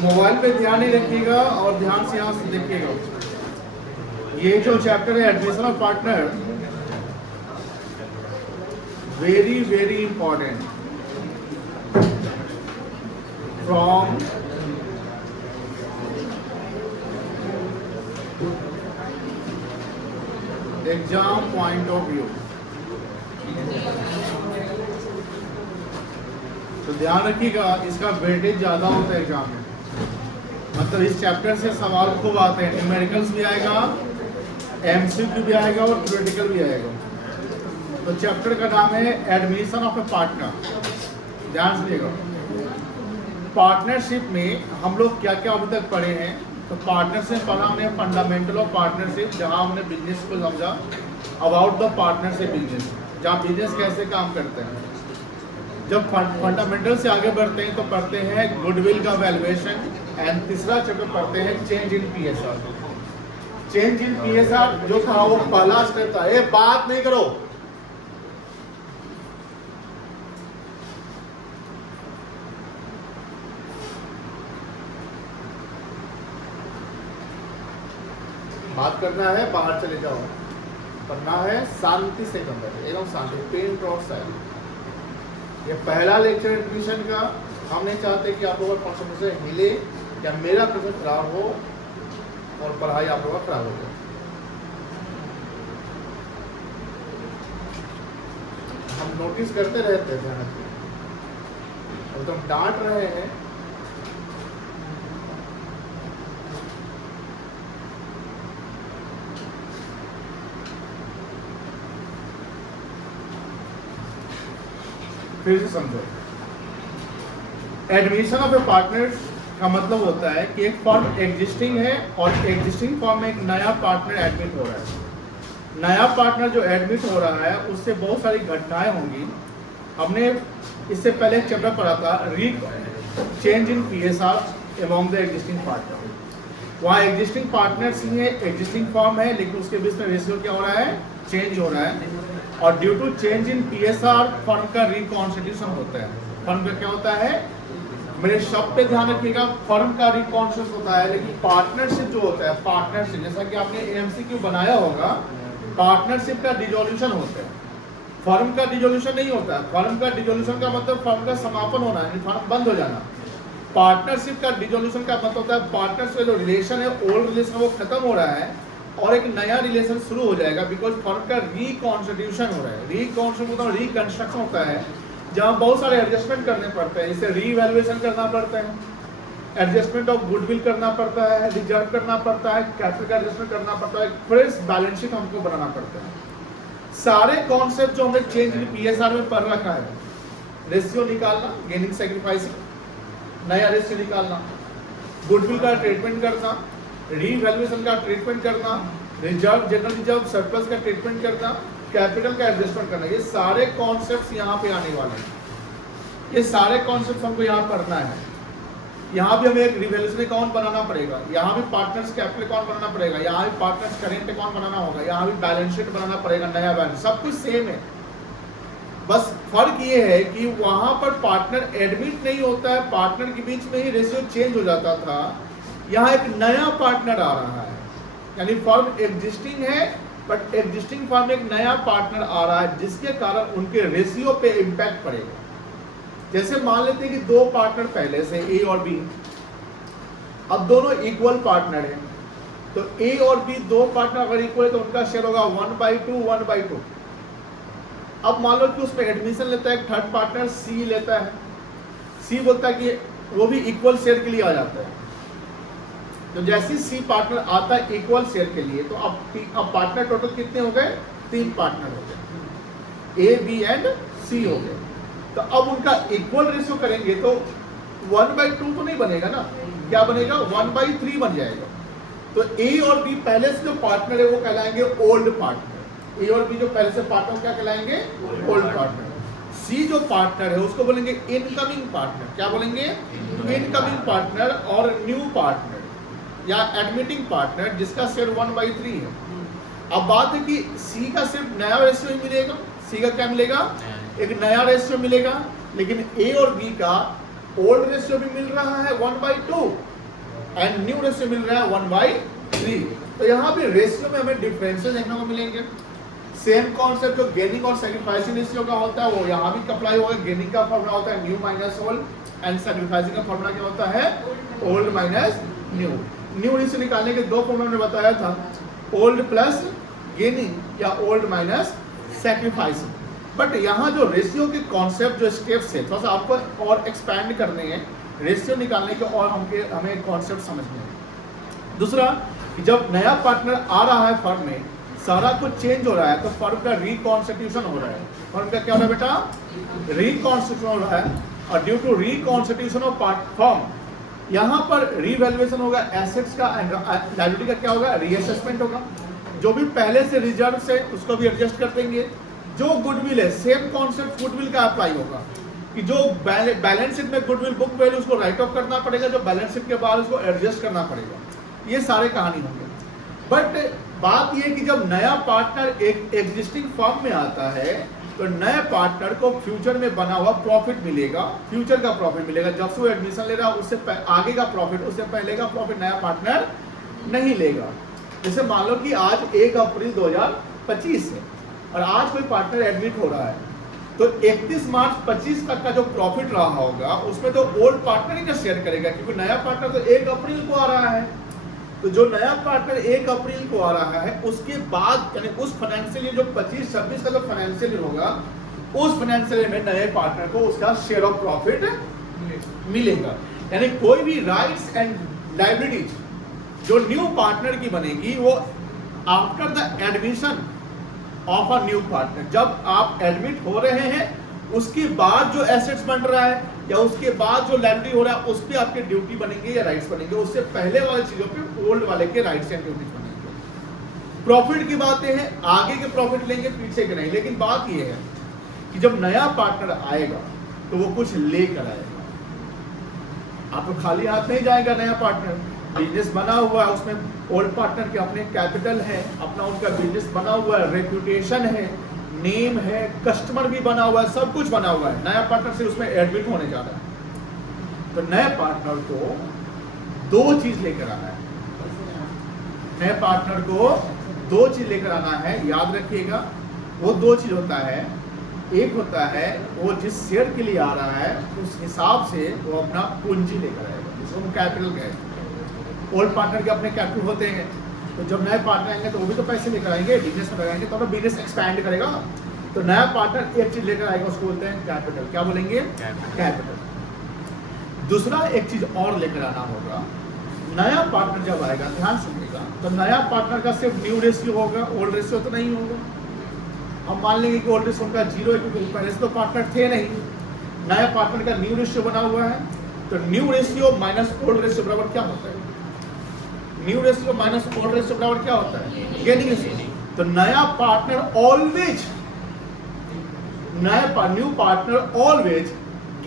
Mobile पे ध्यान नहीं रखिएगा और ध्यान से यहाँ से देखिएगा। ये जो चैप्टर है admission of partner, very very important from exam point of view. तो ध्यान रखिएगा, इसका वेटेज ज़्यादा होता है एग्जाम में। मतलब इस चैप्टर से सवाल खूब आते हैं, न्यूमेरिकल्स भी आएगा, एमसीक्यू भी आएगा और थ्योरेटिकल भी आएगा। तो चैप्टर का नाम है एडमिशन ऑफ ए पार्टनर। ध्यान सुनिएगा, पार्टनरशिप में हम लोग क्या क्या अभी तक पढ़े हैं। तो पार्टनरशिप पढ़ा हमने फंडामेंटल ऑफ पार्टनरशिप, जहाँ हमने बिजनेस को समझा, अबाउट द पार्टनरशिप बिजनेस, जहाँ बिजनेस कैसे काम करते हैं। जब फंडामेंटल से आगे बढ़ते हैं तो पढ़ते हैं गुडविल का वैल्यूएशन, एंड तीसरा चैप्टर पढ़ते हैं change in PSR. Change in PSR जो था वो पहला स्टेप था। ये बात नहीं करो, बात करना है बाहर चले जाओ, करना है शांति से कम, एकदम शांति, पेन ड्रॉप साइलेंट। ये पहला लेक्चर एडमिशन का। हम नहीं चाहते कि आप लोगों का कॉन्सेंट्रेशन हिले या मेरा प्रेजेंट खराब हो और पढ़ाई आप लोगों का खराब हो जाए। हम नोटिस करते रहते हैं, और तो हम डांट रहे हैं। फिर से समझो, एडमिशन ऑफ ए पार्टनर का मतलब होता है कि एक फर्म एग्जिस्टिंग है और एग्जिस्टिंग फर्म में एक नया पार्टनर एडमिट हो रहा है। नया पार्टनर जो एडमिट हो रहा है उससे बहुत सारी घटनाएं होंगी। हमने इससे पहले एक चैप्टर पढ़ा था change in PSR among the existing partner. वहाँ एग्जिस्टिंग पार्टनर्स ही है, एग्जिस्टिंग फर्म है, लेकिन उसके बीच में रेशियो क्या हो रहा है, चेंज हो रहा है। और due to change in PSR firm का रिकॉन्स्टिट्यूशन होता है। फर्म का क्या होता है, मेरे शब्द पे ध्यान रखिएगा, फर्म का रिकॉन्स्टिट्यूशन होता है। लेकिन पार्टनरशिप जो होता है, पार्टनरशिप जैसा कि आपने एमसीक्यू बनाया होगा, पार्टनरशिप का डिसोल्यूशन होता है, फर्म का डिसोल्यूशन नहीं होता। फर्म का डिसोल्यूशन का मतलब फर्म का समापन होना है, फर्म बंद हो जाना। पार्टनरशिप का डिसोल्यूशन का मतलब होता है पार्टनरशिप जो रिलेशन है, ओल्ड रिलेशन वो खत्म हो रहा है और एक नया रिलेशन शुरू हो जाएगा, बिकॉज फर्म का रिकॉन्स्टिट्यूशन हो रहा है। रिकॉन्स्टिट्यूशन मतलब रिकंस्ट्रक्शन होता है, जहाँ बहुत सारे एडजस्टमेंट करने पड़ते हैं। इसे रीवैल्यूएशन करना पड़ता है, एडजस्टमेंट ऑफ गुडविल करना पड़ता है, रिजर्व करना पड़ता है, कैपिटल का एडजस्टमेंट करना पड़ता है, फ्रेश बैलेंस शीट हमको बनाना पड़ता है। सारे कॉन्सेप्ट जो हमने चेंज इन पीएसआर में पढ़ रखा है, रेशियो निकालना, गेनिंग सैक्रिफाइसिंग, नया रेशियो निकालना, गुडविल का ट्रीटमेंट करना, रीवैल्यूएशन का ट्रीटमेंट करना, रिजर्व, जनरल रिजर्व, सरप्लस का ट्रीटमेंट करना, कैपिटल का एडजस्टमेंट करना, ये सारे कॉन्सेप्ट्स यहाँ पे आने वाले हैं। ये सारे कॉन्सेप्ट्स हमको यहाँ पढ़ना है। यहाँ भी हमें एक रिवैल्यूएशन अकाउंट बनाना पड़ेगा, यहाँ भी पार्टनर्स कैपिटल अकाउंट बनाना पड़ेगा, यहाँ भी पार्टनर्स करेंट अकाउंट बनाना होगा, यहाँ भी बैलेंस शीट बनाना पड़ेगा, नया बैलेंस, सब कुछ सेम है। बस फर्क ये है कि वहाँ पर पार्टनर एडमिट नहीं होता है, पार्टनर के बीच में ही रेशियो चेंज हो जाता था। यहाँ एक नया पार्टनर आ रहा है, यानी फर्म एग्जिस्टिंग है बट एग्जिस्टिंग फर्म में एक नया पार्टनर आ रहा है, जिसके कारण उनके रेशियो पे इम्पैक्ट पड़ेगा। जैसे मान लेते हैं कि दो पार्टनर पहले से ए और बी, अब दोनों इक्वल पार्टनर हैं, तो ए और बी दो पार्टनर अगर इक्वल है तो उनका शेयर होगा 1/2 1/2। अब मान लो कि उसमें एडमिशन लेता है एक थर्ड पार्टनर सी लेता है, सी बोलता है कि वो भी इक्वल शेयर के लिए आ जाता है। तो जैसे सी पार्टनर आता है इक्वल शेयर के लिए, तो अब पार्टनर टोटल कितने हो गए, 3 पार्टनर हो गए, ए बी एंड सी हो गए। तो अब उनका इक्वल रेशियो करेंगे तो 1/2 तो नहीं बनेगा ना, क्या बनेगा, 1/3 बन जाएगा। तो ए और बी पहले से जो पार्टनर है वो कहलाएंगे ओल्ड पार्टनर। ए और बी जो पहले से पार्टनर क्या कहलाएंगे, ओल्ड पार्टनर। सी जो पार्टनर है उसको बोलेंगे इनकमिंग पार्टनर। क्या बोलेंगे, इनकमिंग पार्टनर और न्यू पार्टनर या एडमिटिंग पार्टनर, जिसका शेयर 1/3 है। अब बात है कि सी का सिर्फ नया रेशियो ही मिलेगा, सी का क्या मिलेगा, एक नया रेशियो मिलेगा, लेकिन ए और बी का ओल्ड रेशियो भी मिल रहा है 1/2 एंड न्यू रेशियो मिल रहा है 1/3। तो यहाँ भी रेशियो में हमें डिफरेंसेस देखने को मिलेंगे। सेम कॉन्सेप्ट जो गेनिंग और सैक्रिफाइसिंग रेशियो का होता है वो यहाँ भी अप्लाई होगा। गेनिंग का फॉर्मूला होता है new minus old and sacrificing का फॉर्मूला क्या होता है old minus new. New ratio निकालने के दो फॉर्मूला हमने बताया था, ओल्ड प्लस गेनिंग या ओल्ड माइनस सैक्रिफाइसिंग। बट यहाँ जो रेशियो के कॉन्सेप्ट जो स्टेप्स है थोड़ा सा आपको और एक्सपैंड करने हैं रेशियो निकालने के, और हमें कॉन्सेप्ट समझने हैं। दूसरा, जब नया पार्टनर आ रहा है फर्म में, सारा कुछ चेंज हो रहा है तो फर्म का रिकॉन्स्टिट्यूशन हो रहा है। फर्म का क्या हो रहा है बेटा, रिकॉन्स्टिट्यूशन हो रहा है। और due to reconstitution of firm यहाँ पर रीवैल्यूएशन होगा एसेट्स का, लायबिलिटी का क्या होगा, रीअसेसमेंट होगा। जो भी पहले से रिजर्व है उसको भी एडजस्ट कर देंगे। जो गुडविल है सेम कॉन्सेप्ट गुडविल का अप्लाई होगा कि जो बैलेंस शीट में गुडविल बुक वैल्यू उसको राइट ऑफ करना पड़ेगा, जो बैलेंस शीट के बाद उसको एडजस्ट करना पड़ेगा। ये सारे कहानी होंगे। बट बात ये कि जब नया पार्टनर एक एग्जिस्टिंग फर्म में आता है तो नए पार्टनर को फ्यूचर में बना हुआ प्रॉफिट मिलेगा, फ्यूचर का प्रॉफिट मिलेगा। जब से वो एडमिशन ले रहा है उससे आगे का प्रॉफिट, उससे पहले का प्रॉफिट नया पार्टनर नहीं लेगा। जैसे मान लो कि आज 1 अप्रैल 2025 है और आज कोई पार्टनर एडमिट हो रहा है तो 31 मार्च 25 तक का जो प्रॉफिट रहा होगा उसमें तो ओल्ड पार्टनर ही ना शेयर करेगा, क्योंकि नया पार्टनर तो 1 अप्रैल को आ रहा है। तो जो नया पार्टनर 1 अप्रैल को आ रहा है उसके बाद यानी उस फाइनेंशियल ईयर जो 25-26 का जो फाइनेंशियल ईयर होगा उस फाइनेंशियल ईयर में नए पार्टनर को उसका शेयर ऑफ प्रॉफिट मिलेगा। यानी कोई भी राइट्स एंड लायबिलिटीज जो न्यू पार्टनर की बनेगी वो after the admission of a new partner, जब आप एडमिट हो रहे हैं उसके बाद जो एसेट्स बन रहा है या उसके बाद जो लायबिलिटी हो रहा है उस पर आपके ड्यूटी बनेंगे या राइट्स बनेंगे। उससे पहले वाली चीजों पे ओल्ड वाले के राइट्स एंड ड्यूटीज बनेंगे। प्रॉफिट की बातें हैं, आगे के प्रॉफिट लेंगे पीछे के नहीं। लेकिन बात यह है कि जब नया पार्टनर आएगा तो वो कुछ लेकर आएगा, आप तो खाली हाथ नहीं जाएगा। नया पार्टनर बिजनेस बना हुआ है, उसमें ओल्ड पार्टनर के अपने कैपिटल है, अपना उनका बिजनेस बना हुआ है, रेप्यूटेशन है, नेम है, कस्टमर भी बना हुआ है, सब कुछ बना हुआ है। नया पार्टनर से उसमें एडमिट होने जा रहा है तो नए पार्टनर को 2 चीज लेकर आना है। नए पार्टनर को 2 चीज लेकर आना है, याद रखिएगा। वो 2 चीज होता है, एक होता है वो जिस शेयर के लिए आ रहा है उस हिसाब से वो अपना पूंजी लेकर आएगा, जिसको हम कैपिटल कहते हैं। ओल्ड पार्टनर के अपने कैपिटल होते हैं, तो जब नए पार्टनर आएंगे तो वो भी तो पैसे लेकर आएंगे, बिजनेस में लगाएंगे तो बिजनेस एक्सपैंड करेगा। तो नया पार्टनर एक चीज लेकर आएगा, उसको बोलते हैं कैपिटल। क्या बोलेंगे? कैपिटल। दूसरा एक चीज और लेकर आना होगा। नया पार्टनर जब आएगा, ध्यान सुनिएगा, तो नया पार्टनर का सिर्फ न्यू रेशियो होगा, ओल्ड रेशियो तो नहीं होगा। हम मान लेंगे कि ओल्ड रेशियो उनका 0 है क्योंकि पहले से तो पार्टनर थे नहीं। नया पार्टनर का न्यू रेशियो बना हुआ है, तो new ratio minus old ratio बराबर क्या होता है? New ratio minus old ratio बराबर क्या होता है? Gaining ratio. तो नया partner always, new partner always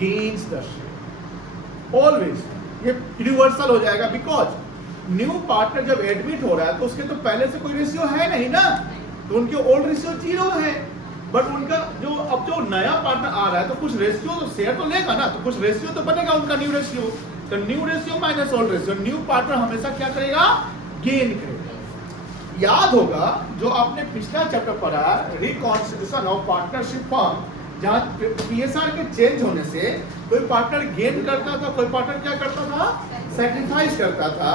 gains the share, always. ये यूनिवर्सल हो जाएगा बिकॉज न्यू पार्टनर जब एडमिट हो रहा है तो उसके तो पहले से कोई रेशियो है नहीं ना, तो उनके ओल्ड रेशियो 0 है। बट उनका जो नया पार्टनर आ रहा है तो कुछ रेशियो तो शेयर तो लेगा ना, तो कुछ रेशियो तो बनेगा उनका न्यू रेशियो। तो new ratio minus old ratio, new partner हमेशा क्या करेगा? गेन करेगा। याद होगा जो आपने पिछला चैप्टर पढ़ा रिकॉन्स्टिट्यूशन ऑफ पार्टनरशिप फॉर्म, जहां पीएसआर के चेंज होने से कोई पार्टनर गेन करता था, कोई पार्टनर क्या करता था? सैक्रिफाइस करता था।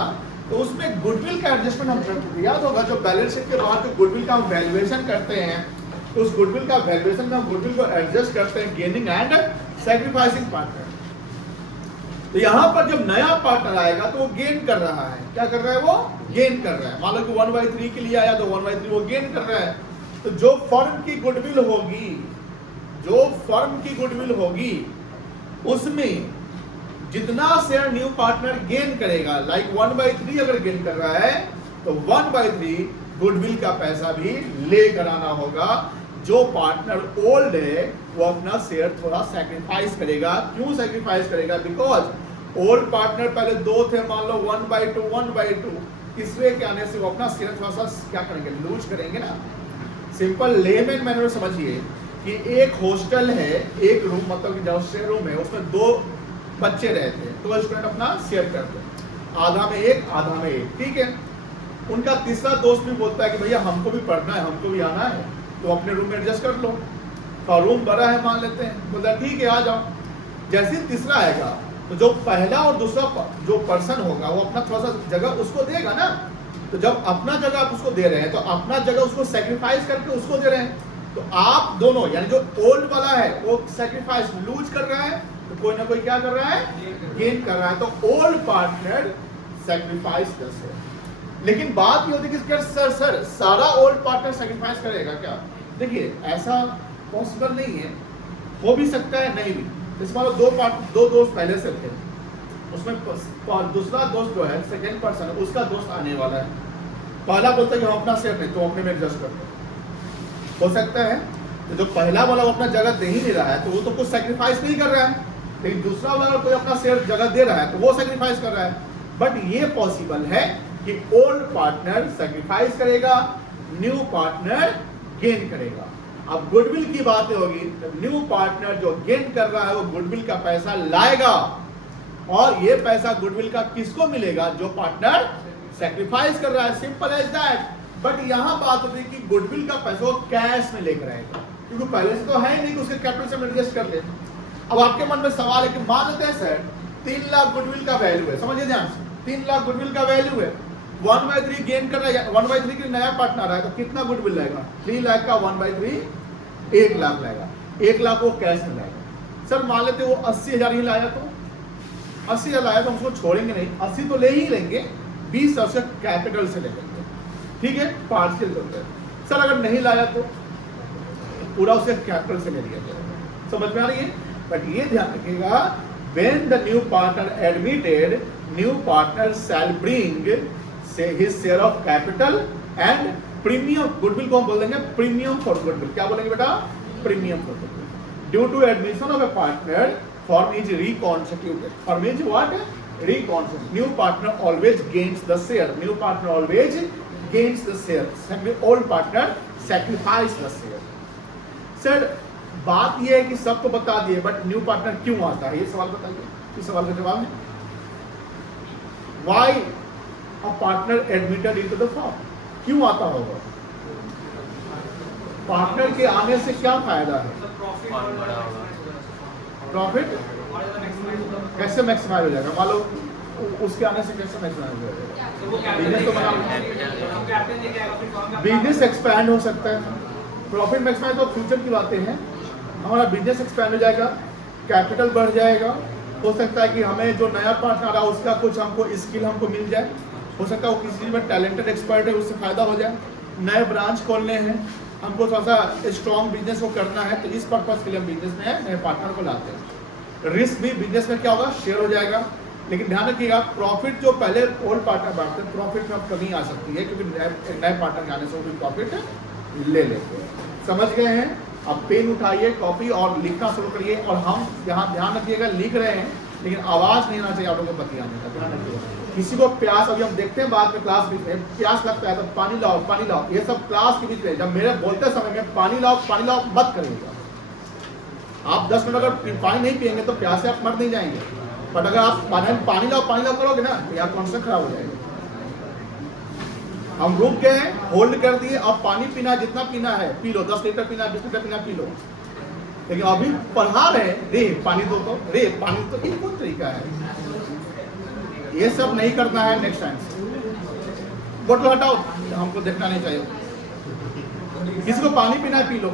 तो उसमें गुडविल का एडजस्टमेंट हम करते थे। याद होगा जो बैलेंस शीट के बाद जो गुडविल का हम वैल्यूएशन करते हैं, तो उस गुडविल का वैल्यूएशन में हम गुडविल को एडजस्ट करते हैं गेनिंग एंड सैक्रिफाइसिंग पार्टनर। तो यहाँ पर जब नया पार्टनर आएगा तो वो गेन कर रहा है। क्या कर रहा है? वो गेन कर रहा है। मान लो कि 1/3 के लिए आया तो 1/3 वो गेन कर रहा है। तो जो फर्म की गुडविल होगी, जो फर्म की गुडविल होगी उसमें जितना शेयर न्यू पार्टनर गेन करेगा, लाइक 1/3 अगर गेन कर रहा है तो 1/3 गुडविल का पैसा भी लेकर आना होगा। जो पार्टनर ओल्ड है वो अपना शेयर थोड़ा सैक्रिफाइस करेगा। क्यों सैक्रिफाइस करेगा? बिकॉज ओल्ड पार्टनर पहले 2 थे, मान लो 1/2 तीसरे के आने से वो अपना शेयर थोड़ा सा क्या करेंगे? लूज करेंगे ना। सिंपल लेमैन मैनर समझिए कि एक हॉस्टल है, एक रूम मतलब कि जो शेयर रूम है उसमें 2 बच्चे रहते हैं, तो स्टूडेंट अपना शेयर करते हैं, आधा में एक आधा में एक, ठीक है। उनका तीसरा दोस्त भी बोलता है कि भैया हमको भी पढ़ना है, हमको भी आना है, तो अपने रूम में एडजस्ट कर लो। तो रूम बड़ा है मान लेते हैं, बोलता है ठीक है आ जाओ। जैसे ही तीसरा आएगा तो जो पहला और दूसरा जो पर्सन होगा वो अपना थोड़ा सा जगह उसको देगा ना। तो जब अपना जगह आप उसको दे रहे हैं तो अपना जगह उसको सेक्रीफाइस करके उसको दे रहे हैं। तो आप दोनों यानी जो ओल्ड वाला है वो सेक्रीफाइस लूज कर रहा है, तो कोई ना कोई क्या कर रहा है, गेन कर रहा है। तो ओल्ड पार्टनर सेक्रीफाइस करते हैं। लेकिन बात ये होती है कि सर सारा ओल्ड पार्टनर सेक्रीफाइस करेगा क्या? देखिए ऐसा पॉसिबल नहीं है, हो भी सकता है नहीं भी। इस बार दो दोस्त पहले से थे, उसमें दूसरा दोस्त जो है सेकंड पर्सन उसका दोस्त आने वाला है। पहला बोलता है कि हम अपना शेयर नहीं, तो अपने में एडजस्ट करते हैं। हो सकता है तो जो पहला वाला वो अपना जगह दे ही नहीं रहा है तो वो तो कुछ सेक्रीफाइस नहीं कर रहा है, लेकिन दूसरा वाला अगर कोई अपना शेयर जगह दे रहा है तो वो सेक्रीफाइस कर रहा है। बट ये पॉसिबल है कि ओल्ड पार्टनर सेक्रीफाइस करेगा, न्यू पार्टनर गेन करेगा। अब गुडविल की बात होगी तो न्यू पार्टनर जो गेन कर रहा है वो गुडविल का पैसा लाएगा, और ये पैसा गुडविल का किसको मिलेगा? जो पार्टनर सेक्रीफाइस कर रहा है, सिंपल एज दैट। बट यहां बात होती है कि गुडविल का पैसा वो कैश में लेकर आएगा, क्योंकि पहले से तो है नहीं कि उसके कैपिटल से एडजस्ट कर ले। अब आपके मन में सवाल है कि मान लेते हैं सर 3 लाख गुडविल का वैल्यू है, समझिए ध्यान से, 3 लाख गुडविल का वैल्यू है, 1/3 गेन कर रहा है, 1/3 के नया पार्टनर आएगा तो कितना गुडविल लाएगा? 3 लाख का 1/3 1 लाख लाएगा, 1 लाख वो कैश में लाएगा। सर मान लेते वो 80,000 ही लाया, तो 80,000 लाया तो हम उसको छोड़ेंगे नहीं, 80 तो ले ही लेंगे, 20 उसके कैपिटल से ले लेंगे, ठीक है, पार्शियल करते हैं। सर अगर नहीं लाया तो पूरा उसके कैपिटल से ले लिया जाएगा। समझ में आ रही है? बट ये ध्यान रखिएगा, when the new partner admitted, new partner shall bring say his share of capital and premium, goodwill को हम बोल देंगे premium for goodwill। क्या बोलेंगे बेटा? Premium for goodwill। Due to admission of a partner, firm is reconstituted। Firm is what? Reconstituted। New partner always gains the share। New partner always gains the share। Old partner sacrifice the share। Sir बात ये है कि सबको बता दिए, but new partner क्यों आता है? ये सवाल बताइए, इस सवाल का जवाब है why a partner admitted into the firm, क्यों आता होगा? पार्टनर के आने से क्या फायदा है? प्रॉफिट कैसे मैक्सिमाइज हो जाएगा? मान लो उसके आने से कैसे मैक्सिमाइज हो जाएगा? बिजनेस तो बना, बिजनेस एक्सपैंड हो सकता है, प्रॉफिट मैक्सिमाइज तो फ्यूचर की बातें हैं। हमारा बिजनेस एक्सपैंड हो जाएगा, कैपिटल बढ़ जाएगा, हो सकता है कि हमें जो नया पार्टनर आ रहा है उसका कुछ हमको स्किल हमको मिल जाए, हो सकता है वो किसी चीज़ में टैलेंटेड एक्सपर्ट है, उससे फ़ायदा हो जाए। नए ब्रांच खोलने हैं, हमको थोड़ा सा स्ट्रॉन्ग बिजनेस को करना है, तो इस पर्पज़ के लिए हम बिजनेस में नए पार्टनर को लाते हैं। रिस्क भी बिजनेस में क्या होगा? शेयर हो जाएगा। लेकिन ध्यान रखिएगा, प्रॉफिट जो पहले ओल्ड पार्टनर बांटते हैं, प्रॉफिट में अब कमी आ सकती है, क्योंकि नए पार्टनर के आने से वो भी प्रॉफिट ले लेते हैं। समझ गए हैं? अब पेन उठाइए, कॉपी और लिखना शुरू करिए। और हम यहाँ ध्यान रखिएगा, लिख रहे हैं लेकिन आवाज़ नहीं आना चाहिए आप लोगों को बतियाने का, ध्यान रखिएगा। किसी को प्यास, अभी हम देखते हैं बाद में क्लास बीच में प्यास लगता है तो पानी लाओ पानी लाओ, ये सब क्लास के बीच में, जब मेरे बोलते समय में पानी लाओ मत करिएगा। आप 10 मिनट अगर पानी नहीं पियेंगे तो प्यास से आप मर नहीं जाएंगे, बट अगर आप पानी लाओ करोगे ना तो यार कॉन्सेप्ट खराब हो जाएगा। हम रुक गए, होल्ड कर दिए, अब पानी पीना जितना पीना है पी लो, 10 लीटर पीना, 20 लीटर पीना पी लो। लेकिन अभी पढ़ा रहे रे पानी दो तो रे पानी तो, ये कौन तरीका है? ये सब नहीं करना है नेक्स्ट टाइम से। बोतल हटाओ, हमको देखना नहीं चाहिए। किसी को पानी पीना है पी लो,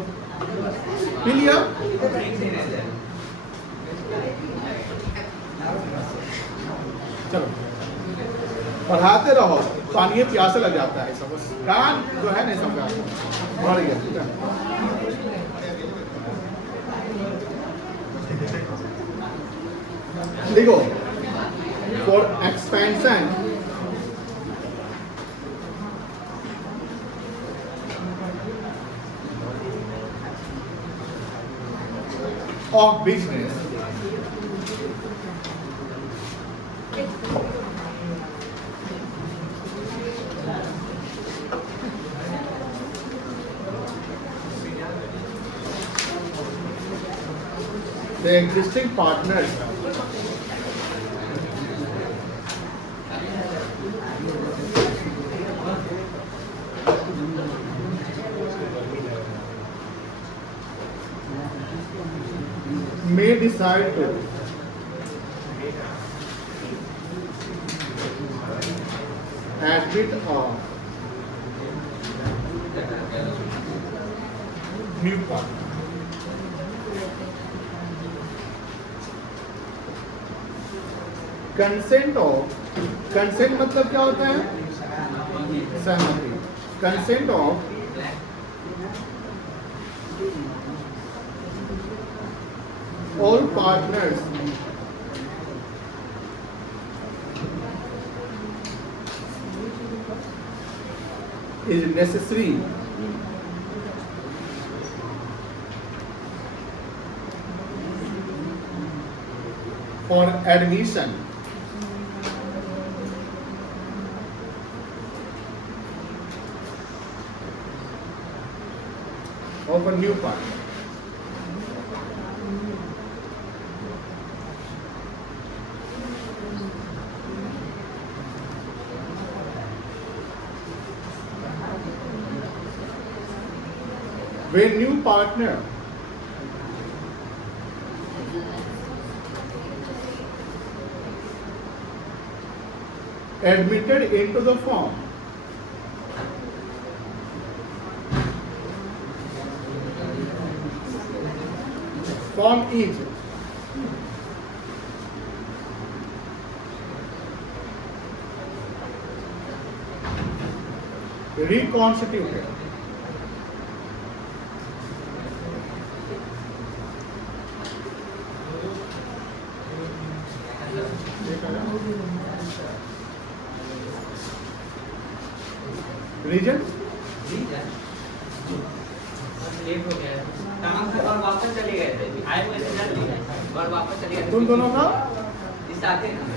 पी लिया। चलो पढ़ाते रहो, पानी प्यासे लग जाता है, सब कान जो है ना सब बढ़ गया। देखो for expansion of business, the existing partners may decide to admit a new partner. Consent मतलब क्या होता है? सहमति. Consent of all partners is necessary for admission of a new partner. When new partner admitted into the firm is reconstituted reason late हो गया काम से और वापस चले गए थे आए हुए थे जल्दी और वापस चले गए तुम दोनों का इस आते ना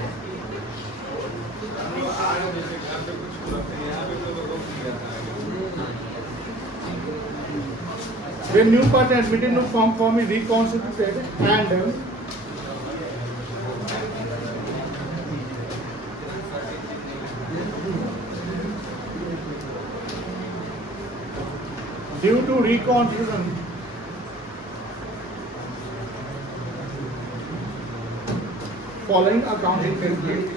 when new partner admitted into firm is reconstituted and due to reconstitution following accounting principles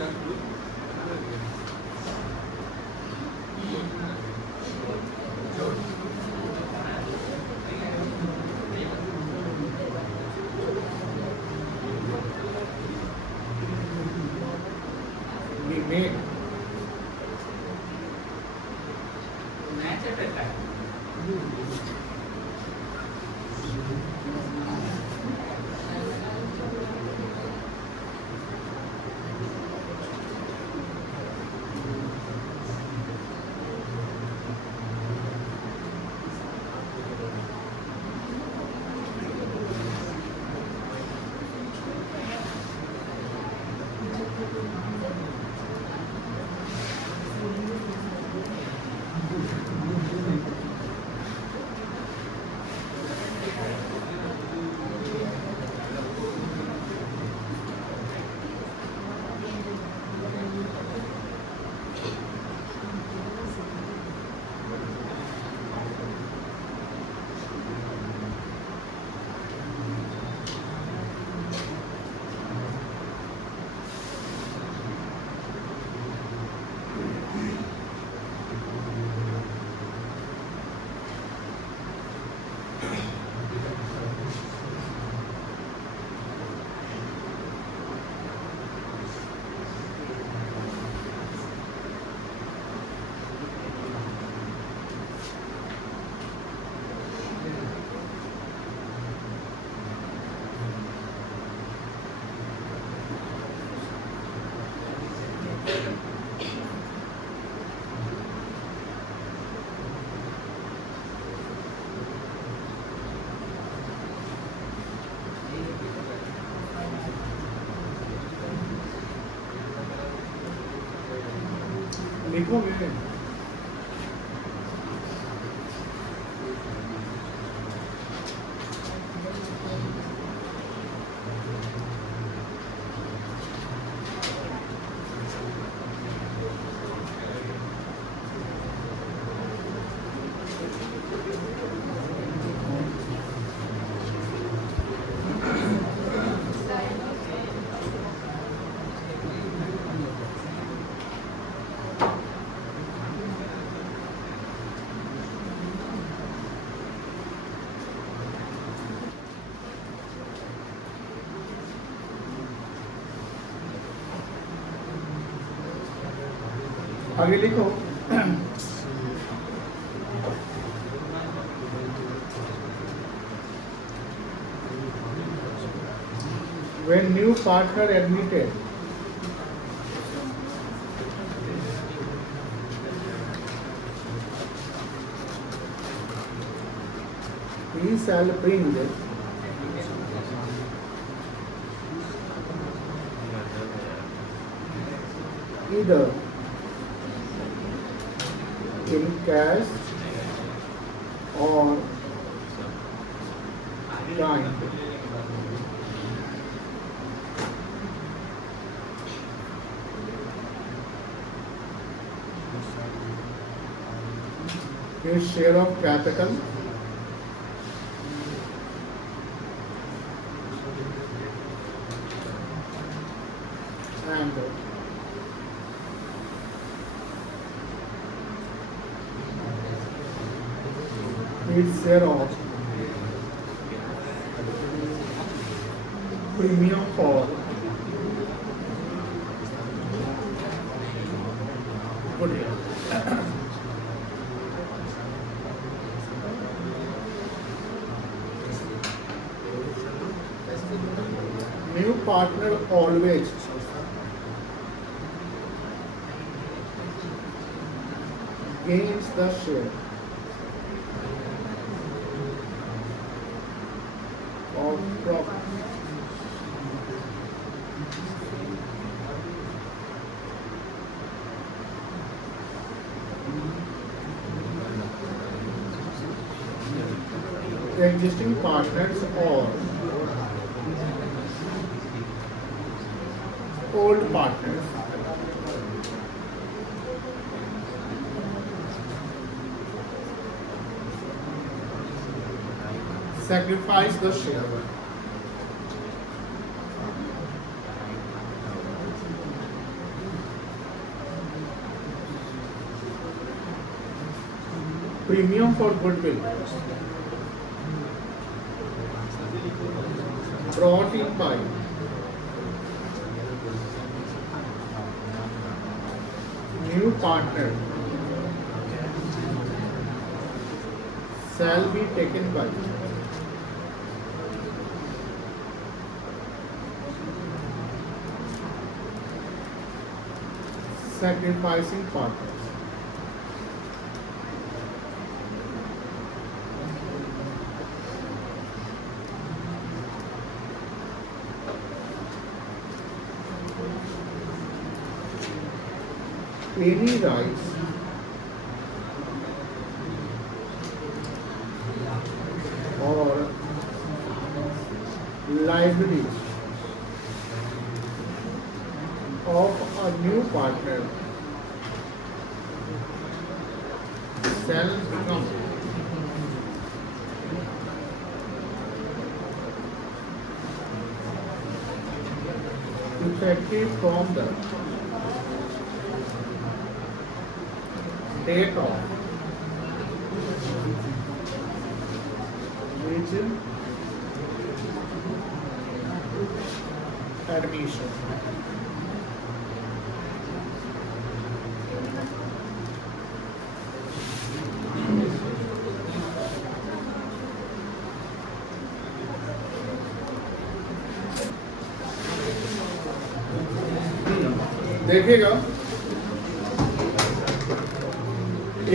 we made match रहता है लिखोगे आगे लिखो when new partner admitted he shall bring either in cash or kind. His share of capital and his share of premium for goodwill. New partner always gains the share of profit. Existing partners or old partners sacrifice the share premium for goodwill brought in by new partner shall be taken by sacrificing partners. Any rights or liabilities of a new partner shall become effective from the date of which admission. देखिएगा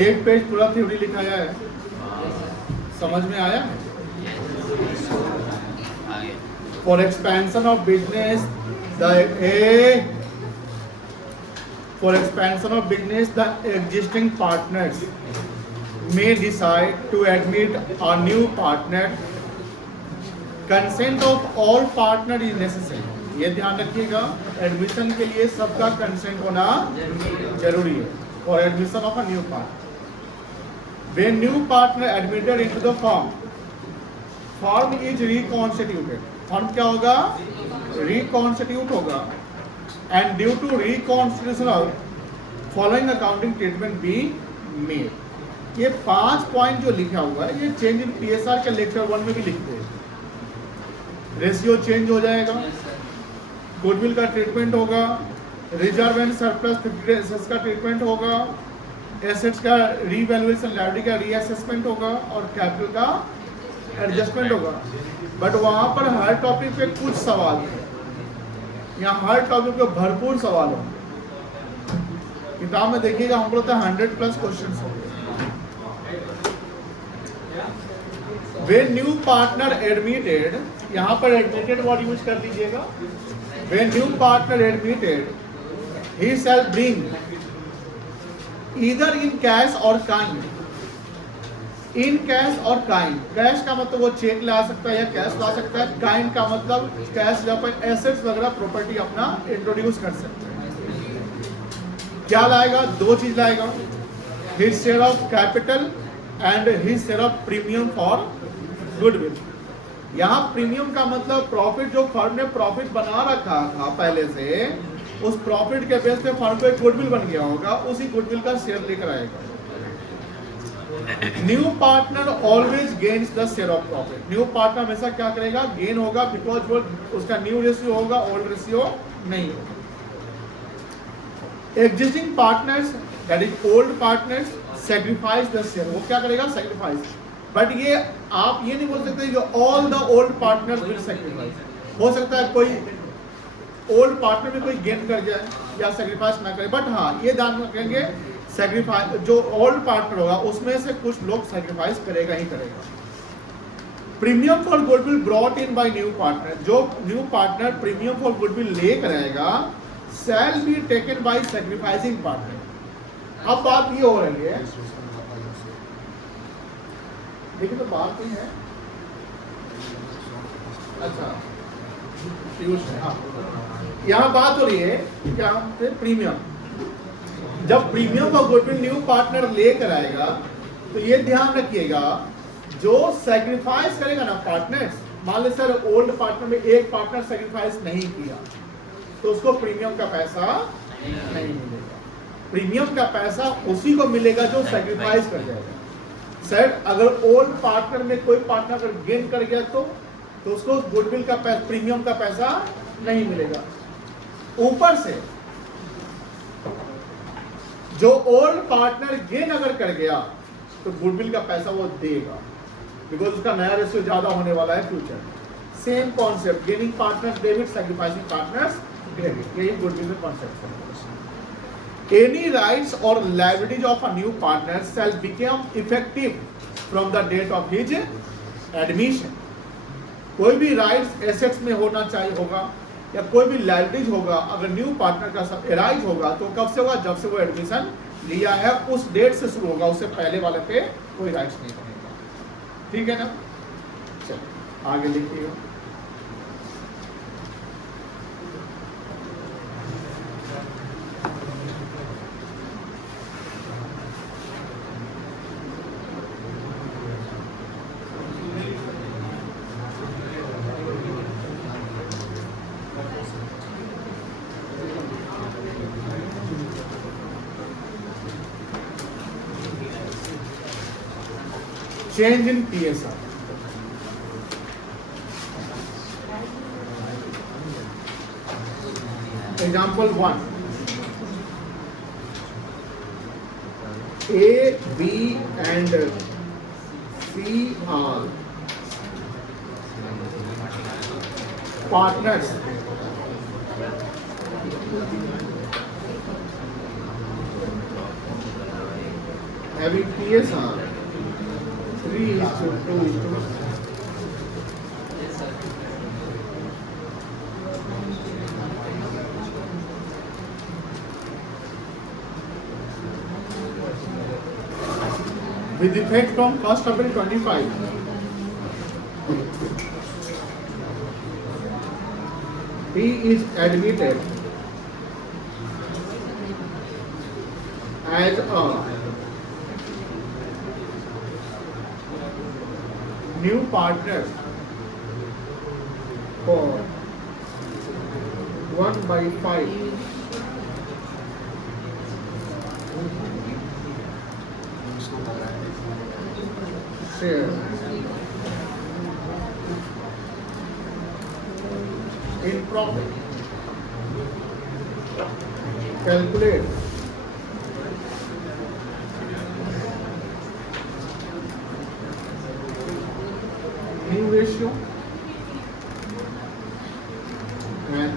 एक page पूरा theory लिखाया है, समझ में आया? For expansion of business, the existing partners may decide to admit a new partner. Consent of all partner is necessary. ये ध्यान रखिएगा, एडमिशन के लिए सबका कंसेंट होना जरूरी है for admission of a new partner. When new partner admitted into the firm is reconstituted. Firm क्या होगा? रिकॉन्स्टिट्यूट होगा. And due to reconstitutional, following accounting treatment be made. ये 5 पॉइंट जो लिखा हुआ है, ये चेंज इन PSR के लेक्चर 1 में भी लिखते हैं. रेशियो चेंज हो जाएगा, गुडविल का ट्रीटमेंट होगा, reserve and surplus 50 days assets का ट्रीटमेंट होगा, एसेट्स का रीवैल्यूएशन, लायबिलिटी का रीअसेसमेंट होगा और कैपिटल का एडजस्टमेंट होगा। बट वहाँ पर हर टॉपिक पे कुछ सवाल है, यहाँ हर टॉपिक पे भरपूर सवाल होंगे। किताब में देखिएगा हम लोग 100+ क्वेश्चन होंगे। When new partner admitted, यहाँ पर admitted वर्ड यूज कर लीजिएगा। When new partner admitted, he shall bring either in cash or kind. In cash और kind. कैश का मतलब वो चेक ला सकता है या कैश ला सकता है। kind का मतलब कैश जब पर एसेट्स वगैरह प्रॉपर्टी अपना इंट्रोड्यूस कर सकते हैं। क्या लाएगा? दो चीज लाएगा, his share of capital and his share of premium for goodwill. यहाँ प्रीमियम का मतलब प्रॉफिट, जो फर्म ने प्रॉफिट बना रखा था पहले से, उस प्रॉफिट के बेस पे फर्म को एक गुडविल बन गया होगा, उसी गुडविल का शेयर लेकर आएगा। New partner always gains the share of profit. New partner हमेशा क्या करेगा? गेन होगा, बिकॉज वो उसका न्यू रेशियो होगा, ओल्ड रेशियो नहीं होगा। Existing partners that is old partners sacrifice the share. वो क्या करेगा? सैक्रिफाइस। बट ये आप ये नहीं बोल सकते जो all the old partners will sacrifice. हो सकता है कोई ओल्ड पार्टनर में कोई गेन कर जाए या सैक्रिफाइस ना करे, बट हाँ ये ध्यान रखेंगे सैक्रिफाइस जो ओल्ड पार्टनर होगा उसमें से कुछ लोग सैक्रिफाइस करेगा ही करेगा। Premium for goodwill brought in by new partner. जो new partner premium for goodwill लेकर आएगा shall be taken by sacrificing partner. अब बात ये हो रही है, देखिए तो बात नहीं है, अच्छा हाँ यहाँ बात हो रही है क्या? प्रीमियम। जब प्रीमियम का गुडविल न्यू पार्टनर लेकर आएगा तो ये ध्यान रखिएगा, जो सैक्रिफाइस करेगा ना पार्टनर्स, मान ली सर ओल्ड पार्टनर में एक पार्टनर सैक्रिफाइस नहीं किया तो उसको प्रीमियम का पैसा नहीं मिलेगा। प्रीमियम का पैसा उसी को मिलेगा जो सैक्रिफाइस कर जाएगा। सर अगर ओल्ड पार्टनर में कोई पार्टनर अगर गेन कर गया तो उसको गुडविल का पैसा, प्रीमियम का पैसा नहीं मिलेगा। ऊपर से जो ओल्ड पार्टनर गेन अगर कर गया तो गुडविल का पैसा वो देगा, बिकॉज उसका नया रेशियो ज्यादा होने वाला है future. Same concept, gaining partners debit, sacrificing partners credit, यही गुडविल में कॉन्सेप्ट है। Any rights or liabilities of a new partner shall become effective from the date of his admission. कोई भी राइट्स एसेट्स में होना चाहिए होगा या कोई भी लाइबिलिटीज होगा अगर न्यू पार्टनर का सब एराइज होगा तो कब से होगा? जब से वो एडमिशन लिया है उस डेट से शुरू होगा, उससे पहले वाले पे कोई राइट्स नहीं बनेगा। ठीक है ना? चलो आगे लिखिएगा। Change in PSR. Example 1. A, B and C are partners. Having PSR 3:2. With effect from 1st April 25. He is admitted as a new partner for 1/5 share in profit calculate new ratio and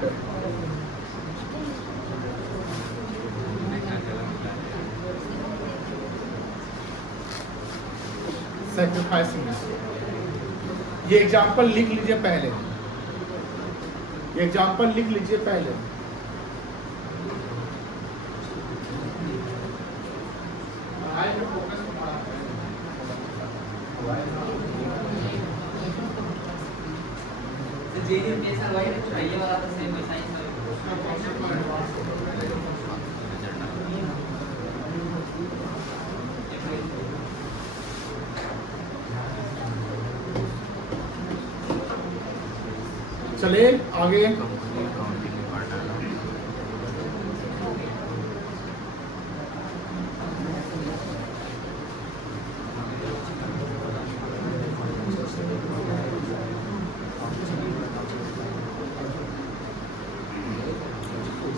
sacrificing. ये example लिख लीजिए पहले, ये example लिख लीजिए पहले। जे जे पैसा वही चाहिए वाला तो सेम पैसा ही सब चलिए आगे।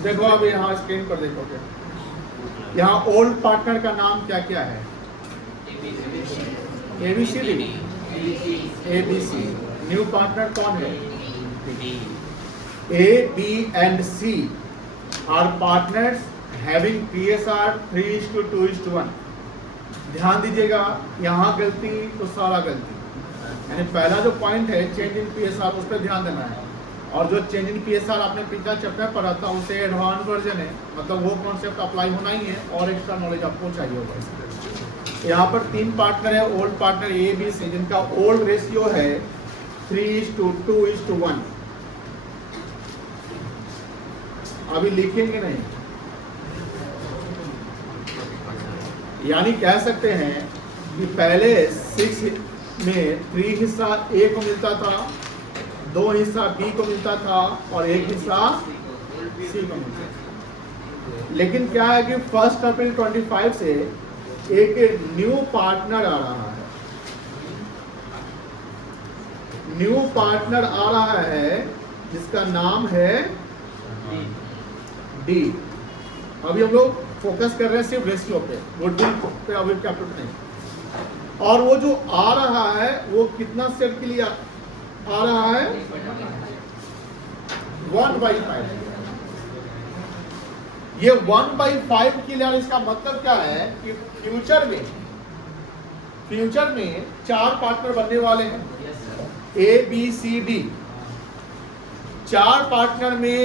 देखो अब यहाँ स्क्रीन पर देखोगे, यहाँ ओल्ड पार्टनर का नाम क्या क्या है? ABCD, ABC। न्यू पार्टनर कौन है? A, B and C are partners having PSR 3:2:1। ध्यान दीजिएगा, यहाँ गलती तो सारा गलती, यानी पहला जो पॉइंट है चेंज इन PSR उस पर ध्यान देना है। और जो चेंज इन PSR आपने पिछला चैप्टर में पढ़ा था उसे एडवांस वर्जन है, मतलब वो कॉन्सेप्ट अप्लाई होना ही है और एक्स्ट्रा नॉलेज आपको चाहिए होगा। यहाँ पर 3 पार्टनर है, old partner A, B, C, जिनका ओल्ड रेशियो है 3:2:1। अभी लिखेंगे नहीं, यानी कह सकते हैं कि पहले 6 में 3 हिस्सा A को मिलता था, 2 हिस्सा B को मिलता था और 1 हिस्सा C को मिलता था। लेकिन क्या है कि 1 अप्रैल 25 से एक न्यू पार्टनर आ रहा है, न्यू पार्टनर आ रहा है जिसका नाम है डी। अभी हम लोग फोकस कर रहे हैं सिर्फ रेशियो पे, गुडविल पे, अभी कैपिटल नहीं। और वो जो आ रहा है वो कितना सेट के लिए आ रहा है? 1/5। ये 1/5 के लिए, इसका मतलब क्या है कि फ्यूचर में 4 पार्टनर बनने वाले हैं, A, B, C, D। 4 partner में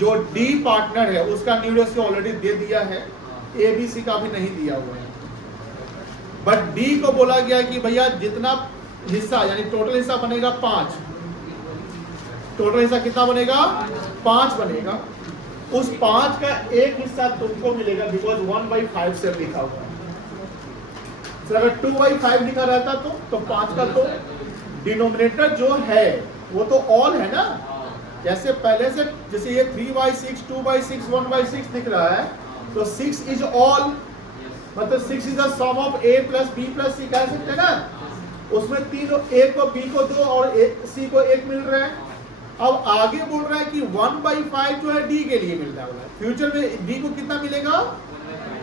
जो D पार्टनर है उसका न्यू रेशियो ऑलरेडी दे दिया है, A, B, C का भी नहीं दिया हुआ है। बट D को बोला गया कि भैया जितना हिस्सा, यानी टोटल हिस्सा बनेगा 5, टोटल हिस्सा कितना बनेगा? 5 बनेगा। उस 5 का एक हिस्सा तुमको मिलेगा, बिकॉज 1/5 से लिखा हुआ है। तो अगर 2/5 लिखा रहता तो 5 का तो डिनोमिनेटर जो है वो तो ऑल है ना, जैसे पहले से, जैसे ये 3/6, 2/6, 1/6 दिख रहा है, तो 6 इज ऑल, मतलब 6 is the sum of A plus B plus C, कह सकते हैं ना। उसमें 3, A को B को 2 और C को 1 मिल रहा है। अब आगे बोल रहा है कि 1/5 जो है D के लिए मिलता है। फ्यूचर में D को कितना मिलेगा?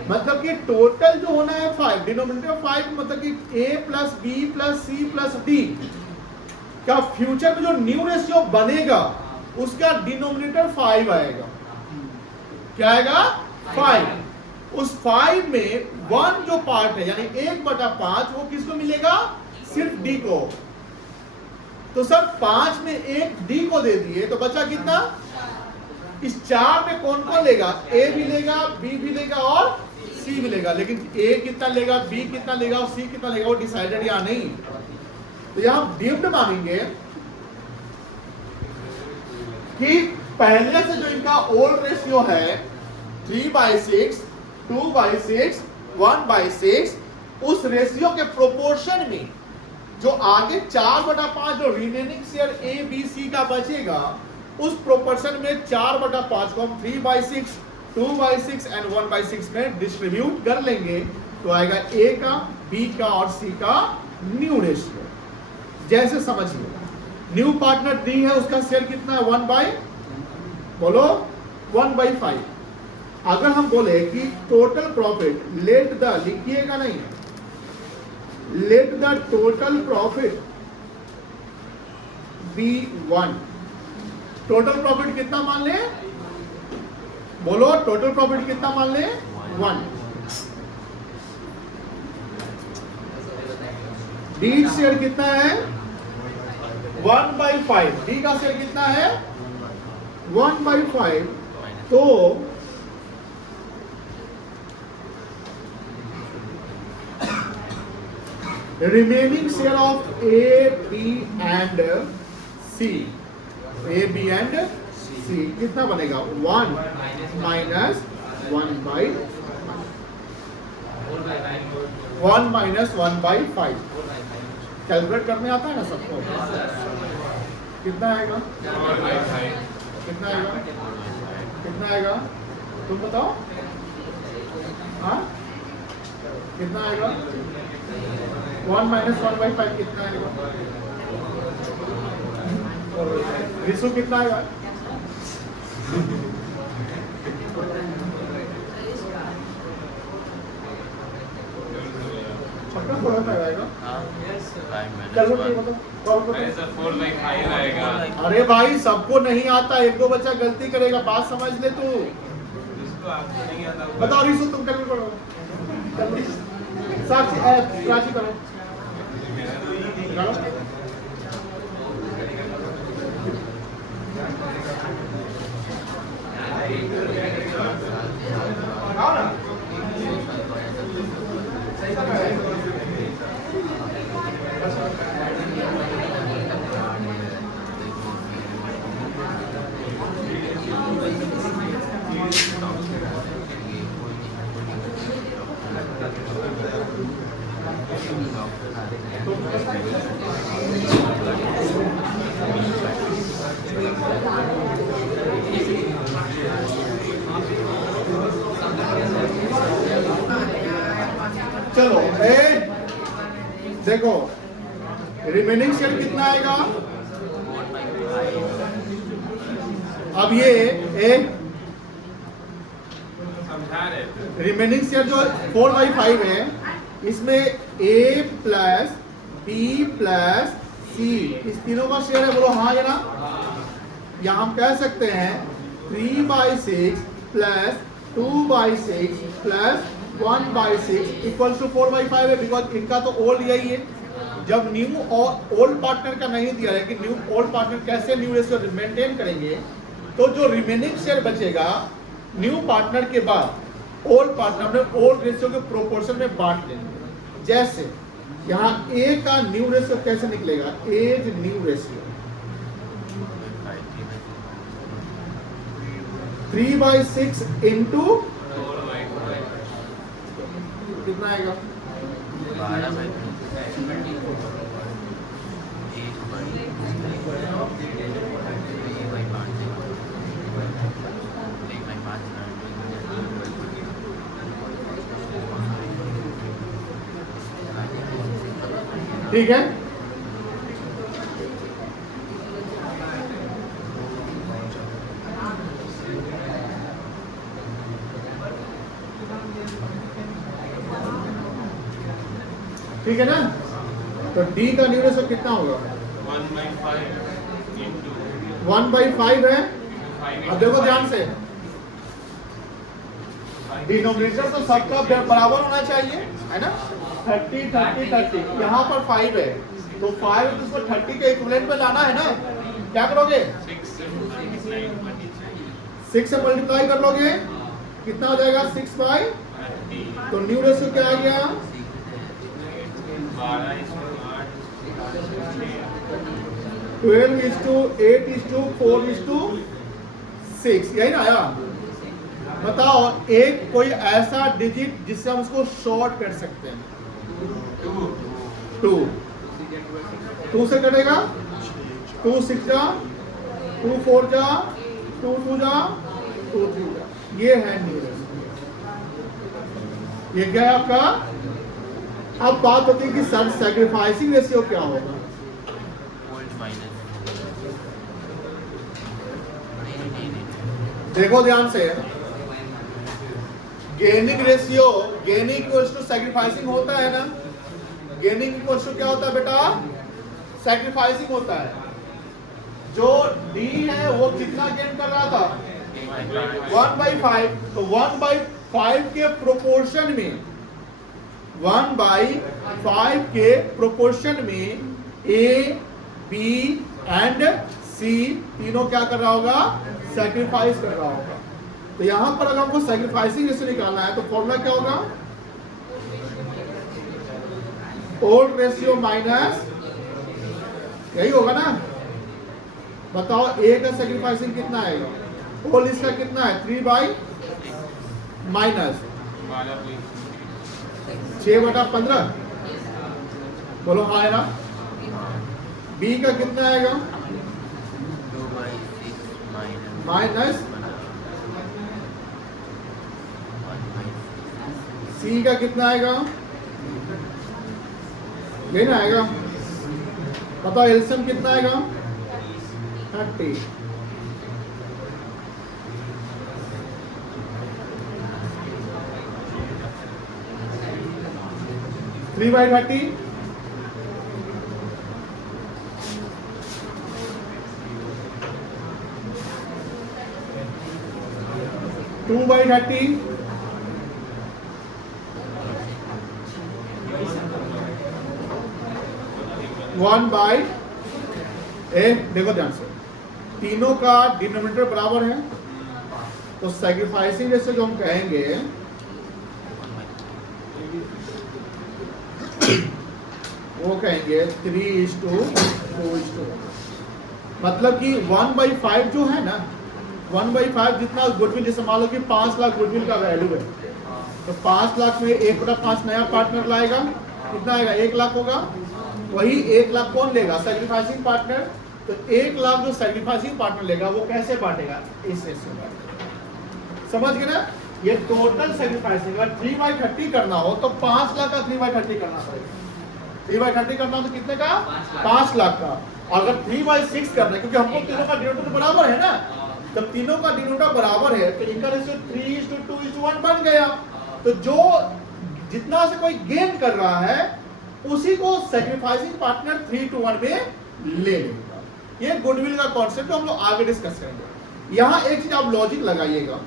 मतलब कि टोटल जो होना है 5, डिनोमिनेटर 5, मतलब कि A plus B plus C plus D का फ्यूचर में जो न्यू रेशियो बनेगा उसका डिनोमिनेटर 5 आएगा। क्या आएगा? 5। उस 5 में 1 जो पार्ट है, यानी 1/5, वो किसको मिलेगा? सिर्फ D को। तो सर 5 में 1 D को दे दिए, तो बचा कितना? इस 4 में कौन कौन लेगा? A भी लेगा, B भी लेगा और C भी लेगा। लेकिन A कितना लेगा, B कितना लेगा और C कितना लेगा वो डिसाइडेड या नहीं। तो यहां डिफ्ट मानेंगे कि पहले से जो इनका ओल्ड रेशियो है 3/6, 2/6, 1/6, उस रेशियो के प्रोपोर्शन में जो आगे 4/5 जो remaining share A, B, C का बचेगा, उस प्रोपोर्शन में 4/5 को हम 3/6, 2/6 एंड 1/6 में डिस्ट्रीब्यूट कर लेंगे, तो आएगा A का, B का और C का न्यू रेशियो। जैसे समझिए, न्यू पार्टनर D है, उसका शेयर कितना है? 1/5। अगर हम बोले कि टोटल प्रॉफिट लेट द, लिखिएगा नहीं, let the total profit be 1। Total profit कितना मान ले? बोलो, टोटल प्रॉफिट कितना मान ले? 1। डी शेयर कितना है? 1/5। डी का शेयर कितना है? 1/5। तो remaining share of A, B and C, A, B and C कितना बनेगा? 1 माइनस 1/5। कैलकुलेट करने आता है ना सबको? कितना आएगा? कितना आएगा? कितना आएगा? तुम बताओ। हाँ, कितना आएगा? 1 माइनस 1/5 कितना आएगा? रिसु कितना आएगा? थोड़ा सा आएगा। चलो ठीक है, 4/5 आएगा। अरे भाई सबको नहीं आता, एक दो बच्चा गलती करेगा, बात समझ ले तू। जिसको आपको नहीं आता वो बताओ रिसु, तुम कैलकुलेट करो। साक्षी प्राची करो। आओ ना। चलो देखो, रिमेनिंग शेयर कितना आएगा? अब ये समझा रहे थे। रिमेनिंग शेयर जो 4/5 है, इसमें A plus B plus C, इस तीनों का शेयर है। बोलो हाँ या ना? या हम कह सकते हैं 3/6 प्लस 2/6 प्लस 1/6 इक्वल्स टू 4/5 है, बिकॉज इनका तो ओल्ड यही है। जब न्यू और ओल्ड पार्टनर का नहीं दिया है कि न्यू ओल्ड पार्टनर कैसे न्यू रेशियो मेंटेन करेंगे, तो जो रिमेनिंग शेयर बचेगा न्यू पार्टनर के बाद ओल्ड पार्टनर में ओल्ड रेशियो के प्रोपोर्शन में बांट लेंगे। जैसे यहाँ ए का न्यू रेशियो कैसे निकलेगा? एज न्यू रेशियो 3/6 इंटू कितना आएगा? 12/5। ठीक है। ठीक है ना? तो D का न्यू रेशियो कितना होगा? 1/5 इंटू 1/5 है। अब देखो ध्यान से, डिनोमिनेटर तो सबका बराबर होना चाहिए, है ना? 30 30 30, यहाँ पर 5 है, तो 5 तो उसको 30 के इक्विवेलेंट में लाना है ना? क्या करोगे? 6 से मल्टीप्लाई कर लोगे, कितना हो जाएगा? 6/30। तो न्यू रेशियो क्या आ गया? 12:8:4:6, यही ना आया? बताओ एक कोई ऐसा डिजिट जिससे हम उसको शॉर्ट कर सकते हैं? 2 से कटेगा, 2 6 जा, 2 4 जा, 2 2 जा, 2 3 जा। ये है न्यू रेशियो। ये क्या है आपका? अब बात होती है कि सर सैक्रिफाइसिंग रेशियो क्या होगा? देखो ध्यान से, gaining ratio, gaining equals to sacrificing होता है ना। गेनिंग इक्वल्स टू क्या होता है बेटा? सैक्रिफाइसिंग होता है। जो D है वो कितना गेन कर रहा था? 1/5। तो 1/5 के प्रोपोर्शन में 1/5 के प्रोपोर्शन में A, B एंड C तीनों क्या कर रहा होगा? सैक्रिफाइस कर रहा होगा। तो यहां पर अगर हमको सैक्रिफाइसिंग रेशियो निकालना है तो फॉर्मूला क्या होगा? ओल्ड रेशियो माइनस, यही होगा ना। बताओ A का सैक्रिफाइसिंग कितना आएगा? ओल्ड इसका कितना है? 3/, माइनस 6/15। बोलो हाँ है ना। B का कितना आएगा? माइनस C का कितना आएगा? ये ना आएगा। बताओ एलसीएम कितना आएगा? 30। थ्री बाई 30 2/30 1/, देखो ध्यान से, तीनों का डिनोमिनेटर बराबर है तो सैक्रिफाइसिंग रेशियो जो हम कहेंगे वो कहेंगे 3:2:1। मतलब कि 1/5 जो है ना, 1/5 जितना गुडविल, जैसे मान लो कि 5 लाख गुडविल का वैल्यू है तो 5 लाख में 1/5 नया पार्टनर लाएगा, कितना आएगा? 1 लाख होगा। वही 1 लाख कौन लेगा? Sacrificing partner. तो 1 लाख जो सैक्रिफाइसिंग पार्टनर लेगा वो कैसे बांटेगा? इस रेशियो में। समझ गए ना? ये टोटल सैक्रिफाइसिंग अगर 3/30 करना हो तो 5 लाख का 3/30 करना पड़ेगा। 3/30 करना हो तो कितने का? 5 लाख का। अगर 3/6 करना है, क्योंकि हमको तीनों का डिनोमिनेटर बराबर है ना, जब तीनों का डिनोमिनेटर बराबर है तो इनका रेशियो 3:2:1 बन गया। तो जो जितना से कोई गेन कर रहा है उसी को सैक्रिफाइसिंग पार्टनर 3:1 में ले लेगा। ये गुडविल का कॉन्सेप्ट हम लोग आगे डिस्कस करेंगे। यहाँ एक चीज आप लॉजिक लगाइएगा,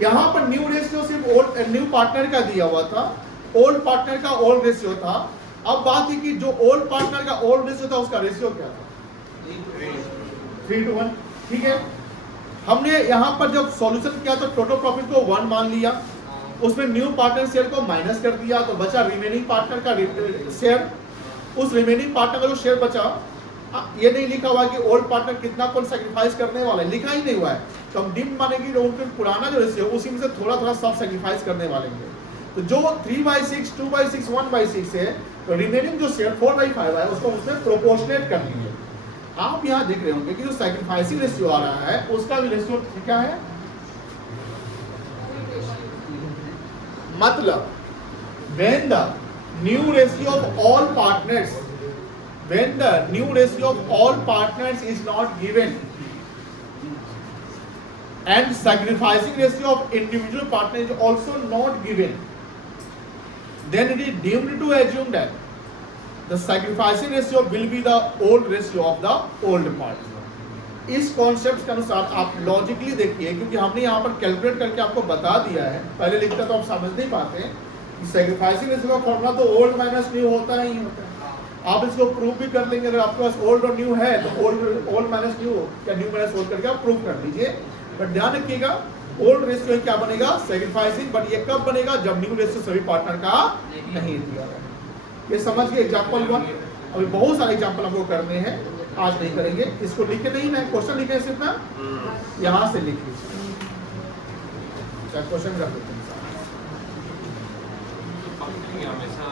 यहाँ पर न्यू रेशियो सिर्फ ओल्ड न्यू पार्टनर का दिया हुआ था, ओल्ड पार्टनर का ओल्ड रेशियो था। अब बात है कि जो ओल्ड पार्टनर का ओल्ड रेशियो था उसका रेशियो क्या था? 3:1। ठीक है, हमने यहाँ पर जब सॉल्यूशन किया तो टोटल प्रॉफिट को 1 मान लिया, उसमें न्यू पार्टनर शेयर को माइनस कर दिया तो बचा रिमेनिंग पार्टनर का शेयर। उस रिमेनिंग पार्टनर का जो शेयर बचा, ये नहीं लिखा हुआ कि ओल्ड पार्टनर कितना कौन सैक्रिफाइस करने वाला है, लिखा ही नहीं हुआ है। तो हम डिम मानेंगे जो उनका पुराना जो रेशियो उसी में से थोड़ा थोड़ा सब सैक्रिफाइस करने वाले हैं। तो जो 3/6, 2/6, 1/6 है तो रिमेनिंग जो शेयर 4/5 है उसको उसमें प्रोपोर्शनेट कर लीजिए। आप यहाँ देख रहे होंगे कि जो सैक्रिफाइसिंग रेशियो आ रहा है उसका भी रेशियो क्या है? मतलब when the new ratio of all partners, when the new ratio of all partners is not given and sacrificing ratio of individual partner is also not given, then it is deemed to assume that the sacrificing ratio will be the old ratio of the old partner. इस concept के अनुसार आप logically देखिए, क्योंकि हमने यहाँ पर calculate करके आपको बता दिया है, पहले लिखता तो आप समझ नहीं पाते कि सैक्रिफाइसिंग रेशियो का फॉर्मूला तो ओल्ड माइनस न्यू होता ही होता है। आप इसको प्रूव भी कर लेंगे, अगर आपके पास ओल्ड और न्यू है तो ओल्ड माइनस न्यू या न्यू माइनस ओल्ड करके आप प्रूव कर लीजिए। बट ध्यान रखिएगा ओल्ड रेशियो क्या बनेगा? सैक्रिफाइसिंग। बट ये कब बनेगा? जब न्यू रेशियो सभी पार्टनर का नहीं दिया है। ये समझ गए एग्जाम्पल 1। अभी बहुत सारे एग्जाम्पल हमको करने हैं, आज नहीं करेंगे। इसको लिखे नहीं ना, क्वेश्चन लिखे सिर्फ ना, यहाँ से लिख लीजिए। क्वेश्चन कर देते हैं। हमेशा